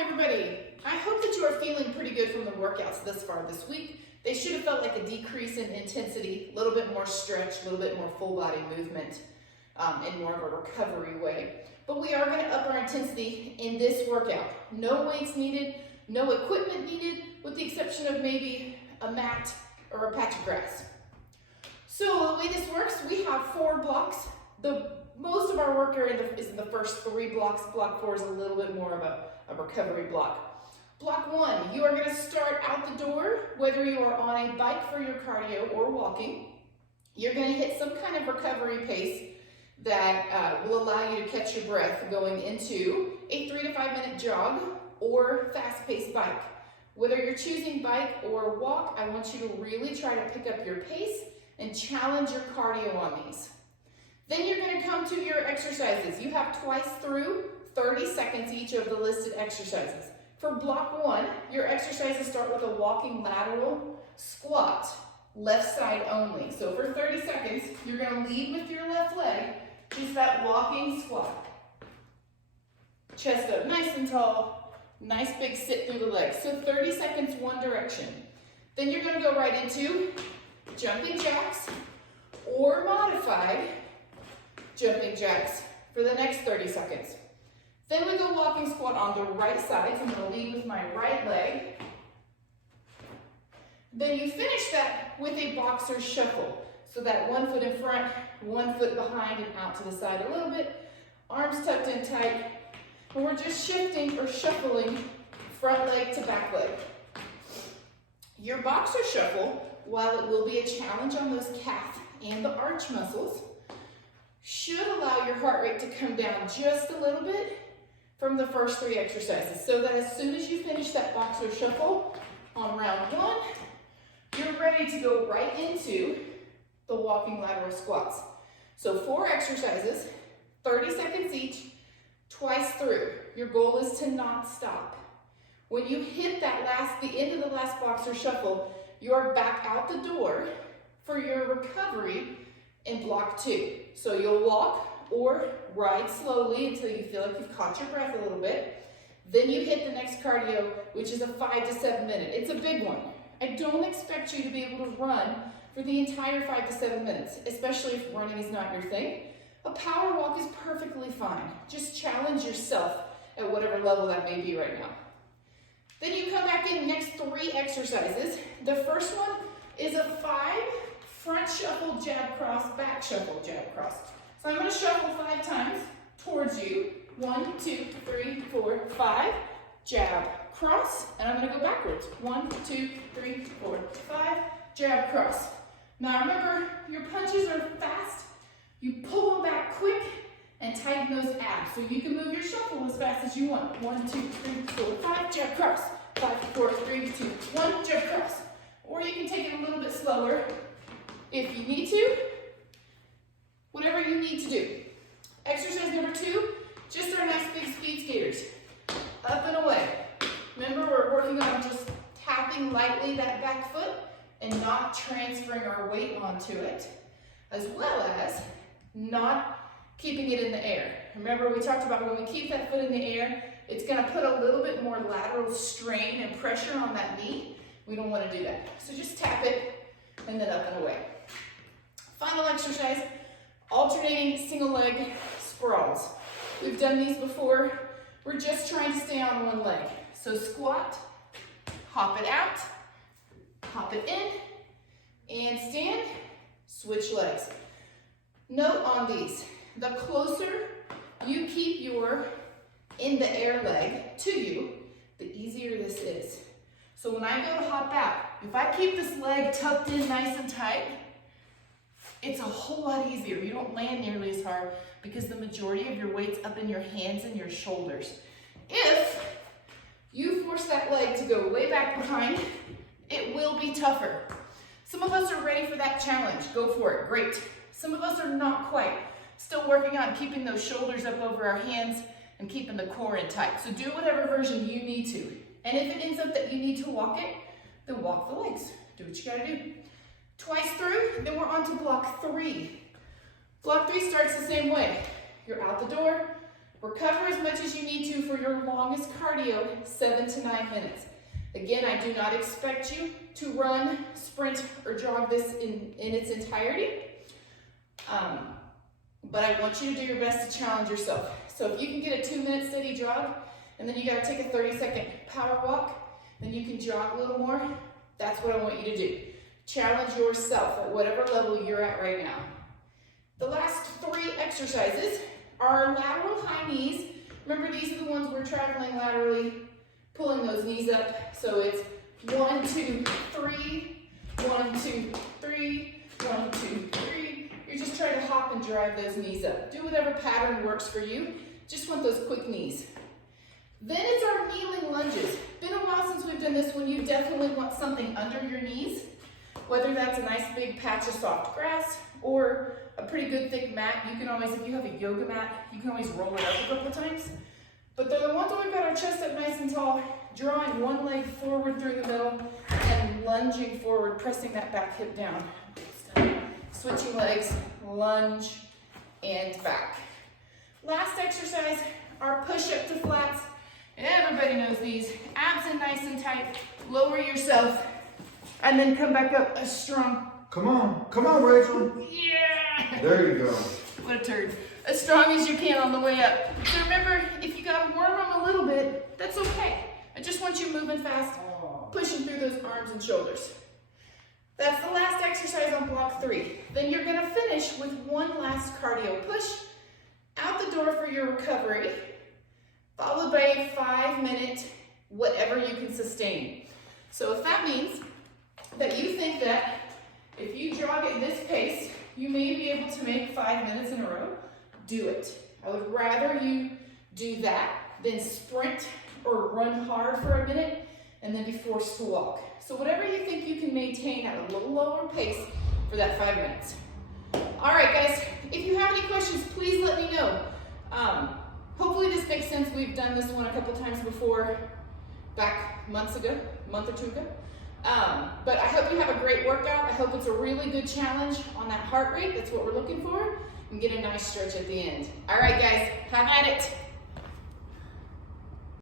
everybody. I hope that you are feeling pretty good from the workouts thus far this week. They should have felt like a decrease in intensity, a little bit more stretch, a little bit more full body movement in more of a recovery way. But we are going to up our intensity in this workout. No weights needed, no equipment needed, with the exception of maybe a mat or a patch of grass. So the way this works, we have 4 blocks. Most of our work is in the first 3 blocks. Block 4 is a little bit more of a recovery block. Block 1, you are going to start out the door, whether you are on a bike for your cardio or walking. You're going to hit some kind of recovery pace that will allow you to catch your breath going into a 3 to 5 minute jog or fast-paced bike. Whether you're choosing bike or walk, I want you to really try to pick up your pace and challenge your cardio on these. Then you're going to come to your exercises. You have twice through 30 seconds each of the listed exercises. For block 1, your exercises start with a walking lateral squat, left side only. So for 30 seconds, you're going to lead with your left leg, just that walking squat. Chest up nice and tall, nice big sit through the legs. So 30 seconds one direction. Then you're going to go right into jumping jacks or modified jumping jacks for the next 30 seconds. Then we go walking squat on the right side, so I'm going to lead with my right leg. Then you finish that with a boxer shuffle. So that 1 foot in front, 1 foot behind and out to the side a little bit. Arms tucked in tight. And we're just shifting or shuffling front leg to back leg. Your boxer shuffle, while it will be a challenge on those calf and the arch muscles, should allow your heart rate to come down just a little bit from the first 3 exercises, so that as soon as you finish that boxer shuffle on round 1, you're ready to go right into the walking lateral squats. So 4 exercises, 30 seconds each, twice through. Your goal is to not stop. When you hit the end of the last boxer shuffle, you're back out the door for your recovery in block 2. So you'll walk or ride slowly until you feel like you've caught your breath a little bit. Then you hit the next cardio, which is a 5 to 7 minute. It's a big one. I don't expect you to be able to run for the entire 5 to 7 minutes, especially if running is not your thing. A power walk is perfectly fine. Just challenge yourself at whatever level that may be right now. Then you come back in, next 3 exercises. The first one is a 5 front shuffle, jab cross, back shuffle, jab cross. So I'm going to shuffle 5 times towards you. 1, 2, 3, 4, 5. Jab, cross, and I'm going to go backwards. 1, 2, 3, 4, 5. Jab, cross. Now remember, your punches are fast. You pull them back quick and tighten those abs. So you can move your shuffle as fast as you want. 1, 2, 3, 4, 5. Jab, cross. 5, 4, 3, 2, 1. Jab, cross. Or you can take it a little bit slower if you need to. Whatever you need to do. Exercise number 2, just our nice big speed skaters. Up and away. Remember, we're working on just tapping lightly that back foot and not transferring our weight onto it, as well as not keeping it in the air. Remember, we talked about when we keep that foot in the air, it's going to put a little bit more lateral strain and pressure on that knee. We don't want to do that. So just tap it and then up and away. Final exercise, alternating single leg sprawls. We've done these before. We're just trying to stay on one leg. So squat, hop it out, hop it in, and stand, switch legs. Note on these, the closer you keep your in the air leg to you, the easier this is. So when I go to hop out, if I keep this leg tucked in nice and tight, it's a whole lot easier. You don't land nearly as hard because the majority of your weight's up in your hands and your shoulders. If you force that leg to go way back behind, it will be tougher. Some of us are ready for that challenge. Go for it. Great. Some of us are not quite. Still working on keeping those shoulders up over our hands and keeping the core in tight. So do whatever version you need to. And if it ends up that you need to walk it, then walk the legs. Do what you gotta do. Twice through, then we're on to block 3. Block 3 starts the same way. You're out the door, Recover as much as you need to for your longest cardio, 7 to 9 minutes. Again, I do not expect you to run, sprint, or jog this in its entirety. But I want you to do your best to challenge yourself. So if you can get a 2-minute steady jog, and then you gotta take a 30-second power walk, then you can jog a little more, that's what I want you to do. Challenge yourself at whatever level you're at right now. The last 3 exercises are lateral high knees. Remember, these are the ones we're traveling laterally, pulling those knees up. So it's 1, 2, 3, 1, 2, 3, 1, 2, 3. You're just trying to hop and drive those knees up. Do whatever pattern works for you. Just want those quick knees. Then it's our kneeling lunges. Been a while since we've done this one. You definitely want something under your knees, whether that's a nice big patch of soft grass or a pretty good thick mat. You can always, if you have a yoga mat, you can always roll it up a couple times. But they're the ones where we've got our chest up nice and tall, drawing one leg forward through the middle and lunging forward, pressing that back hip down. Switching legs, lunge, and back. Last exercise, our push-up to flats. Everybody knows these. Abs in nice and tight. Lower yourself, and then come back up as strong. Come on, Rachel. Yeah! There you go. What a turd. As strong as you can on the way up. So remember, if you gotta warm them a little bit, that's okay. I just want you moving fast, pushing through those arms and shoulders. That's the last exercise on block 3. Then you're gonna finish with one last cardio push out the door for your recovery, followed by a 5-minute whatever you can sustain. So if that means that you think that if you jog at this pace, you may be able to make 5 minutes in a row, do it. I would rather you do that than sprint or run hard for a minute and then be forced to walk. So whatever you think you can maintain at a little lower pace for that 5 minutes. All right, guys, if you have any questions, please let me know. Hopefully this makes sense. We've done this one a couple times before, back months ago, a month or 2 ago. But I hope you have a great workout. I hope it's a really good challenge on that heart rate. That's what we're looking for. And get a nice stretch at the end. All right, guys, have at it.